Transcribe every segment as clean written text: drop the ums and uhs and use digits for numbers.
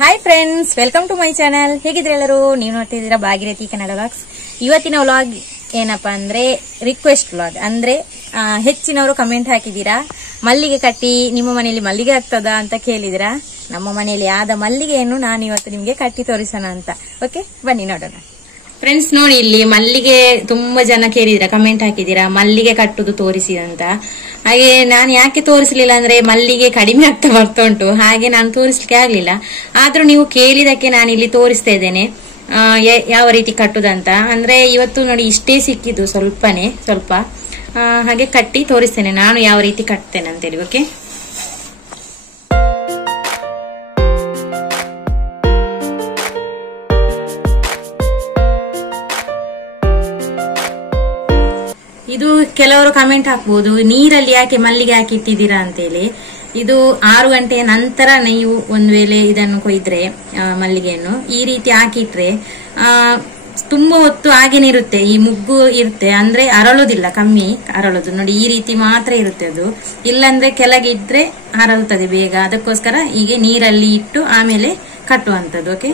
Hi friends, welcome to my channel. ಹೇಗಿದ್ರೆ ಎಲ್ಲರೂ? ನೀವು ನೋಡ್ತಿದ್ದೀರಾ ಭಾಗೀರಥಿ ಕನ್ನಡ ವ್ಲಾಗ್ಸ್. ಇವತ್ತಿನ ವ್ಲಾಗ್ ಏನಪ್ಪಾ ಅಂದ್ರೆ ರಿಕ್ವೆಸ್ಟ್ ವ್ಲಾಗ್. ಅಂದ್ರೆ ಹೆಚ್ಚಿನವರು ಕಮೆಂಟ್ ಹಾಕಿದೀರಾ, ಮಲ್ಲಿಗೆ ಕಟ್ಟಿ ನಿಮ್ಮ ಮನೆಯಲ್ಲಿ ಮಲ್ಲಿಗೆ ಆಗ್ತದಾ ಅಂತ ಕೇಳಿದಿರಾ. ನಮ್ಮ ಮನೆಯಲ್ಲಿ ಆದ ಮಲ್ಲಿಗೆಯನ್ನು ನಾನು ಇವತ್ತು ನಿಮ್ಗೆ ಕಟ್ಟಿ ತೋರಿಸೋಣ ಅಂತ. ಓಕೆ, ಬನ್ನಿ ನೋಡೋಣ. ಫ್ರೆಂಡ್ಸ್ ನೋಡಿ, ಇಲ್ಲಿ ಮಲ್ಲಿಗೆ ತುಂಬಾ ಜನ ಕೇಳಿದಿರಾ, ಕಮೆಂಟ್ ಹಾಕಿದೀರಾ ಮಲ್ಲಿಗೆ ಕಟ್ಟುದು ತೋರಿಸಿ ಅಂತ. ಹಾಗೆ ನಾನು ಯಾಕೆ ತೋರಿಸಲಿಲ್ಲ ಅಂದ್ರೆ ಮಲ್ಲಿಗೆ ಕಡಿಮೆ ಆಗ್ತಾ ಬರ್ತಾ ಉಂಟು, ಹಾಗೆ ನಾನು ತೋರಿಸ್ಲಿಕ್ಕೆ ಆಗ್ಲಿಲ್ಲ. ಆದ್ರೂ ನೀವು ಕೇಳಿದಕ್ಕೆ ನಾನು ಇಲ್ಲಿ ತೋರಿಸ್ತಾ ಇದ್ದೇನೆ ಯಾವ ರೀತಿ ಕಟ್ಟುದಂತ. ಅಂದ್ರೆ ಇವತ್ತು ನೋಡಿ ಇಷ್ಟೇ ಸಿಕ್ಕಿದ್ದು, ಸ್ವಲ್ಪ ಹಾಗೆ ಕಟ್ಟಿ ತೋರಿಸ್ತೇನೆ ನಾನು ಯಾವ ರೀತಿ ಕಟ್ತೇನೆ ಅಂತೇಳಿ. ಓಕೆ, ಇದು ಕೆಲವರು ಕಮೆಂಟ್ ಹಾಕ್ಬಹುದು, ನೀರಲ್ಲಿ ಯಾಕೆ ಮಲ್ಲಿಗೆ ಹಾಕಿ ಇಟ್ಟಿದ್ದೀರಾ ಅಂತೇಳಿ. ಇದು 6 ಗಂಟೆಯ ನಂತರ ನೀವು ಒಂದ್ ವೇಳೆ ಇದನ್ನು ಕೊಯ್ದ್ರೆ ಮಲ್ಲಿಗೆಯನ್ನು ಈ ರೀತಿ ಹಾಕಿಟ್ರೆ ತುಂಬಾ ಹೊತ್ತು ಹಾಗೇನೆ ಇರುತ್ತೆ. ಈ ಮುಗ್ಗು ಇರುತ್ತೆ, ಅಂದ್ರೆ ಅರಳುದಿಲ್ಲ, ಕಮ್ಮಿ ಅರಳುದು. ನೋಡಿ ಈ ರೀತಿ ಮಾತ್ರ ಇರುತ್ತೆ ಅದು, ಇಲ್ಲಂದ್ರೆ ಕೆಳಗೆ ಇದ್ರೆ ಅರಳುತ್ತದೆ ಬೇಗ. ಅದಕ್ಕೋಸ್ಕರ ಹೀಗೆ ನೀರಲ್ಲಿ ಇಟ್ಟು ಆಮೇಲೆ ಕಟ್ಟುವಂಥದ್ದು. ಓಕೆ,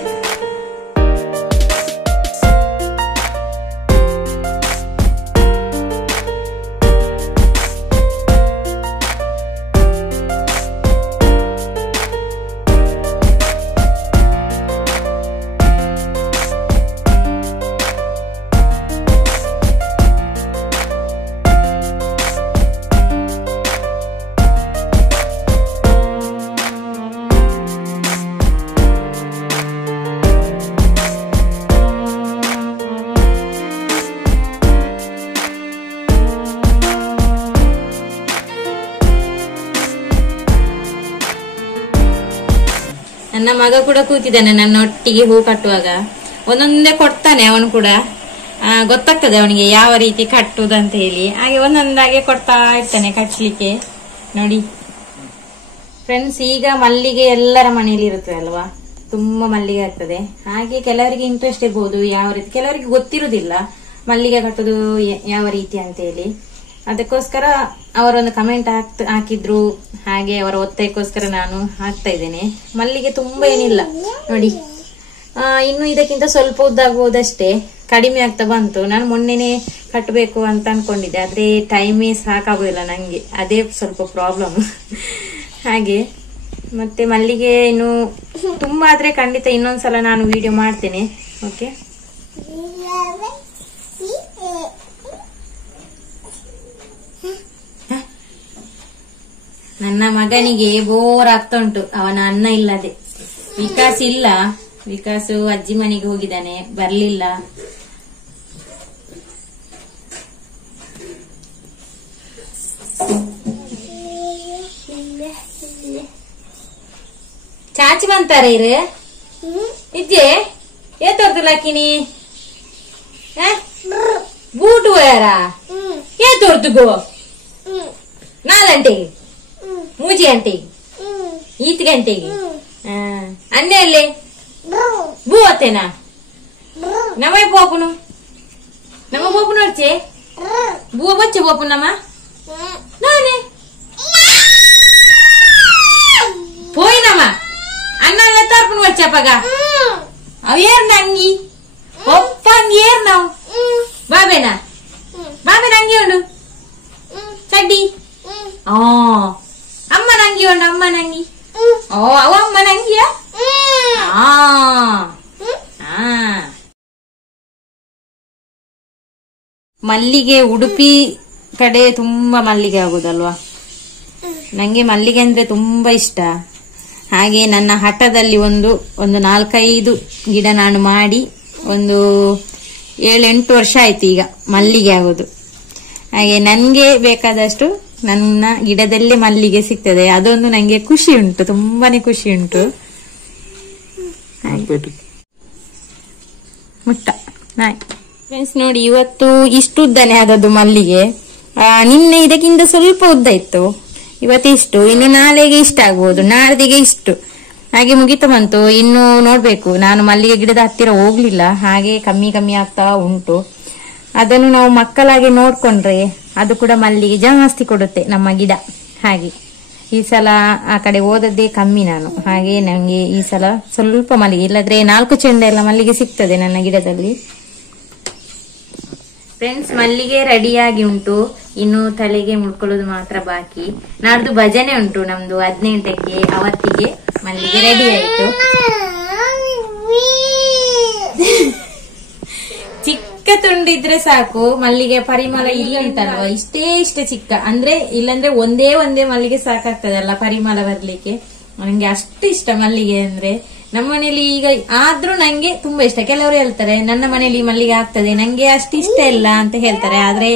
ನನ್ನ ಮಗ ಕೂಡ ಕೂತಿದ್ದಾನೆ ನನ್ನ ಒಟ್ಟಿಗೆ ಹೂ ಕಟ್ಟುವಾಗ. ಒಂದೊಂದೇ ಕೊಡ್ತಾನೆ ಅವನು ಕೂಡ, ಗೊತ್ತಾಗ್ತದೆ ಅವನಿಗೆ ಯಾವ ರೀತಿ ಕಟ್ಟುದಂತ ಹೇಳಿ. ಹಾಗೆ ಒಂದೊಂದಾಗೆ ಕೊಡ್ತಾ ಇರ್ತಾನೆ ಕಟ್ಲಿಕ್ಕೆ. ನೋಡಿ ಫ್ರೆಂಡ್ಸ್, ಈಗ ಮಲ್ಲಿಗೆ ಎಲ್ಲರ ಮನೆಯಲ್ಲಿ ಇರುತ್ತೆ ಅಲ್ವಾ, ತುಂಬಾ ಮಲ್ಲಿಗೆ ಆಗ್ತದೆ. ಹಾಗೆ ಕೆಲವರಿಗೆ ಇಂಟ್ರೆಸ್ಟ್ ಇರ್ಬೋದು ಯಾವ ರೀತಿ, ಕೆಲವರಿಗೆ ಗೊತ್ತಿರುವುದಿಲ್ಲ ಮಲ್ಲಿಗೆ ಕಟ್ಟುದು ಯಾವ ರೀತಿ ಅಂತ ಹೇಳಿ. ಅದಕ್ಕೋಸ್ಕರ ಅವರೊಂದು ಕಮೆಂಟ್ ಹಾಕಿದ್ರು, ಹಾಗೆ ಅವರ ಒತ್ತಾಯಕ್ಕೋಸ್ಕರ ನಾನು ಹಾಕ್ತಾ ಇದ್ದೇನೆ. ಮಲ್ಲಿಗೆ ತುಂಬಾ ಏನಿಲ್ಲ ನೋಡಿ, ಇನ್ನು ಇದಕ್ಕಿಂತ ಸ್ವಲ್ಪ ಉದ್ದಾಗಬಹುದಷ್ಟೇ, ಕಡಿಮೆ ಆಗ್ತಾ ಬಂತು. ನಾನು ಮೊನ್ನೆನೆ ಕಟ್ಟಬೇಕು ಅಂತ ಅನ್ಕೊಂಡಿದ್ದೆ, ಆದ್ರೆ ಟೈಮೇ ಸಾಕಾಗುದಿಲ್ಲ ನಂಗೆ, ಅದೇ ಸ್ವಲ್ಪ ಪ್ರಾಬ್ಲಮ್. ಹಾಗೆ ಮತ್ತೆ ಮಲ್ಲಿಗೆ ಇನ್ನು ತುಂಬಾ ಆದ್ರೆ ಖಂಡಿತ ಇನ್ನೊಂದ್ಸಲ ನಾನು ವಿಡಿಯೋ ಮಾಡ್ತೇನೆ. ಓಕೆ, ನನ್ನ ಮಗನಿಗೆ ಬೋರ್ ಆಗ್ತಾ ಉಂಟು, ಅವನ ಅನ್ನ ಇಲ್ಲದೆ. ವಿಕಾಸ್ ಇಲ್ಲ, ವಿಕಾಸು ಅಜ್ಜಿ ಮನೆಗೆ ಹೋಗಿದ್ದಾನೆ, ಬರ್ಲಿಲ್ಲ. ಚಾಚಿ ಬಂತಾರೆ ಇರು ಇಜ್ಜೆ ಏತೋರ್ತುಲಾಕಿನಿ ಬೂಟು ಯಾರ ಏತೋರ್ತುಗೋ 4 ಗಂಟೆಗೆ, 3 ಗಂಟೆಗೆ, 5 ಗಂಟೆಗೆ. ಅನ್ನೆ ಅಲ್ಲೇ ಬೂ ಅತ್ತೇನಾ ನಮ పోపును నమ్మ పోపును వచ్చే బువ వచ్చే పోపు నమ్మ నానే పోయినమ్మ అన్న తరపున వచ్చాపగా అవి ఏర్నంగి ఒప్పంగి ఏర్నావు బాబేనా అంగి ఉండు చడ్డి ಅಮ್ಮನಂಗಿ ಉಂಡು, ಅಮ್ಮನಂಗಿ. ಅವ ಅಮ್ಮನಂಗಿಯ. ಮಲ್ಲಿಗೆ ಉಡುಪಿ ಕಡೆ ತುಂಬಾ ಮಲ್ಲಿಗೆ ಆಗುದಲ್ವಾ, ನಂಗೆ ಮಲ್ಲಿಗೆ ಅಂದ್ರೆ ತುಂಬಾ ಇಷ್ಟ. ಹಾಗೆ ನನ್ನ ಹಠದಲ್ಲಿ ಒಂದು 4-5 ಗಿಡ ನಾನು ಮಾಡಿ ಒಂದು 7-8 ವರ್ಷ ಆಯ್ತು ಈಗ ಮಲ್ಲಿಗೆ ಆಗೋದು. ಹಾಗೆ ನನ್ಗೆ ಬೇಕಾದಷ್ಟು ನನ್ನ ಗಿಡದಲ್ಲೇ ಮಲ್ಲಿಗೆ ಸಿಗ್ತದೆ, ಅದೊಂದು ನಂಗೆ ಖುಷಿ ಉಂಟು, ತುಂಬಾನೇ ಖುಷಿ ಉಂಟು. ಮುಟ್ಟ ಫ್ರೆಂಡ್ಸ್ ನೋಡಿ, ಇವತ್ತು ಇಷ್ಟು ಉದ್ದನೆ ಆದದ್ದು ಮಲ್ಲಿಗೆ. ನಿನ್ನೆ ಇದಕ್ಕಿಂತ ಸ್ವಲ್ಪ ಉದ್ದ ಇತ್ತು, ಇವತ್ತಿಷ್ಟು. ಇನ್ನು ನಾಳೆಗೆ ಇಷ್ಟ ಆಗ್ಬಹುದು, ನಾಡ್ದಿಗೆ ಇಷ್ಟು, ಹಾಗೆ ಮುಗಿತಾ ಬಂತು. ಇನ್ನು ನೋಡ್ಬೇಕು, ನಾನು ಮಲ್ಲಿಗೆ ಗಿಡದ ಹತ್ತಿರ ಹೋಗ್ಲಿಲ್ಲ, ಹಾಗೆ ಕಮ್ಮಿ ಆಗ್ತಾ ಉಂಟು. ಅದನ್ನು ನಾವು ಮಕ್ಕಳಾಗಿ ನೋಡ್ಕೊಂಡ್ರೆ ಅದು ಕೂಡ ಮಲ್ಲಿಗೆ ಜಾಸ್ತಿ ಕೊಡುತ್ತೆ ನಮ್ಮ ಗಿಡ. ಹಾಗೆ ಈ ಸಲ ಆ ಕಡೆ ಓದದ್ದೇ ಕಮ್ಮಿ ನಾನು, ಹಾಗೆ ನಂಗೆ ಈ ಸಲ ಸ್ವಲ್ಪ ಮಲ್ಲಿಗೆ, ಇಲ್ಲದ್ರೆ 4 ಚೆಂಡೆ ಎಲ್ಲ ಮಲ್ಲಿಗೆ ಸಿಗ್ತದೆ ನನ್ನ ಗಿಡದಲ್ಲಿ. ಫ್ರೆಂಡ್ಸ್, ಮಲ್ಲಿಗೆ ರೆಡಿಯಾಗಿ ಉಂಟು, ಇನ್ನು ತಲೆಗೆ ಮುಡ್ಕೊಳ್ಳೋದು ಮಾತ್ರ ಬಾಕಿ. ನಾಡ್ದು ಭಜನೆ ಉಂಟು ನಮ್ದು 18ಕ್ಕೆ, ಅವತ್ತಿಗೆ ಮಲ್ಲಿಗೆ ರೆಡಿ ಆಯ್ತು. ಚಿಕ್ಕ ತುಂಡಿದ್ರೆ ಸಾಕು, ಮಲ್ಲಿಗೆ ಪರಿಮಳ ಇಲ್ಲಿ ಉಂಟಲ್ವಾ, ಇಷ್ಟೇ ಚಿಕ್ಕ, ಅಂದ್ರೆ ಇಲ್ಲಂದ್ರೆ ಒಂದೇ ಮಲ್ಲಿಗೆ ಸಾಕಾಗ್ತದಲ್ಲ ಪರಿಮಳ ಬರ್ಲಿಕ್ಕೆ. ನಂಗೆ ಅಷ್ಟು ಇಷ್ಟ ಮಲ್ಲಿಗೆ ಅಂದ್ರೆ. ನಮ್ಮ ಮನೇಲಿ ಈಗ ಆದ್ರೂ ನಂಗೆ ತುಂಬಾ ಇಷ್ಟ. ಕೆಲವರು ಹೇಳ್ತಾರೆ ನನ್ನ ಮನೇಲಿ ಮಲ್ಲಿಗೆ ಆಗ್ತದೆ, ನಂಗೆ ಅಷ್ಟು ಇಷ್ಟ ಇಲ್ಲ ಅಂತ ಹೇಳ್ತಾರೆ. ಆದ್ರೆ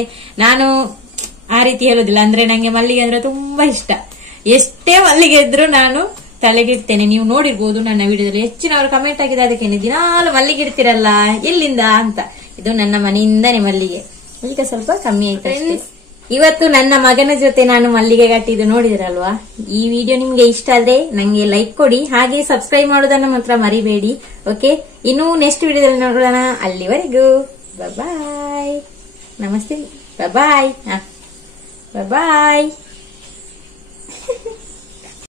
ನಾನು ಆ ರೀತಿ ಹೇಳುದಿಲ್ಲ. ಅಂದ್ರೆ ನಂಗೆ ಮಲ್ಲಿಗೆ ಅಂದ್ರೆ ತುಂಬಾ ಇಷ್ಟ. ಎಷ್ಟೇ ಮಲ್ಲಿಗೆ ಇದ್ರು ನಾನು ತಲೆಗಿಡ್ತೇನೆ. ನೀವು ನೋಡಿರ್ಬೋದು ನನ್ನ ವಿಡಿಯೋದಲ್ಲಿ ಹೆಚ್ಚಿನವರು ಕಮೆಂಟ್ ಆಗಿದೆ ಅದಕ್ಕೆ, ದಿನಾಲು ಮಲ್ಲಿಗೆ ಇಡ್ತಿರಲ್ಲ ಎಲ್ಲಿಂದ ಅಂತ. ಇದು ನನ್ನ ಮನೆಯಿಂದಾನೆ ಮಲ್ಲಿಗೆ. ಈಗ ಸ್ವಲ್ಪ ಕಮ್ಮಿ ಆಯ್ತು. ಇವತ್ತು ನನ್ನ ಮಗನ ಜೊತೆ ನಾನು ಮಲ್ಲಿಗೆ ಕಟ್ಟಿದ್ದು ನೋಡಿದ್ರಲ್ವಾ. ಈ ವಿಡಿಯೋ ನಿಮ್ಗೆ ಇಷ್ಟ ಆದ್ರೆ ನಂಗೆ ಲೈಕ್ ಕೊಡಿ, ಹಾಗೆ ಸಬ್ಸ್ಕ್ರೈಬ್ ಮಾಡೋದನ್ನ ಮಾತ್ರ ಮರಿಬೇಡಿ. ಓಕೆ, ಇನ್ನು ನೆಕ್ಸ್ಟ್ ವಿಡಿಯೋದಲ್ಲಿ ನೋಡೋಣ. ಅಲ್ಲಿವರೆಗೂ ಬಾಯ್, ನಮಸ್ತೆ, ಬಾಯ್, ಬಾಯ್.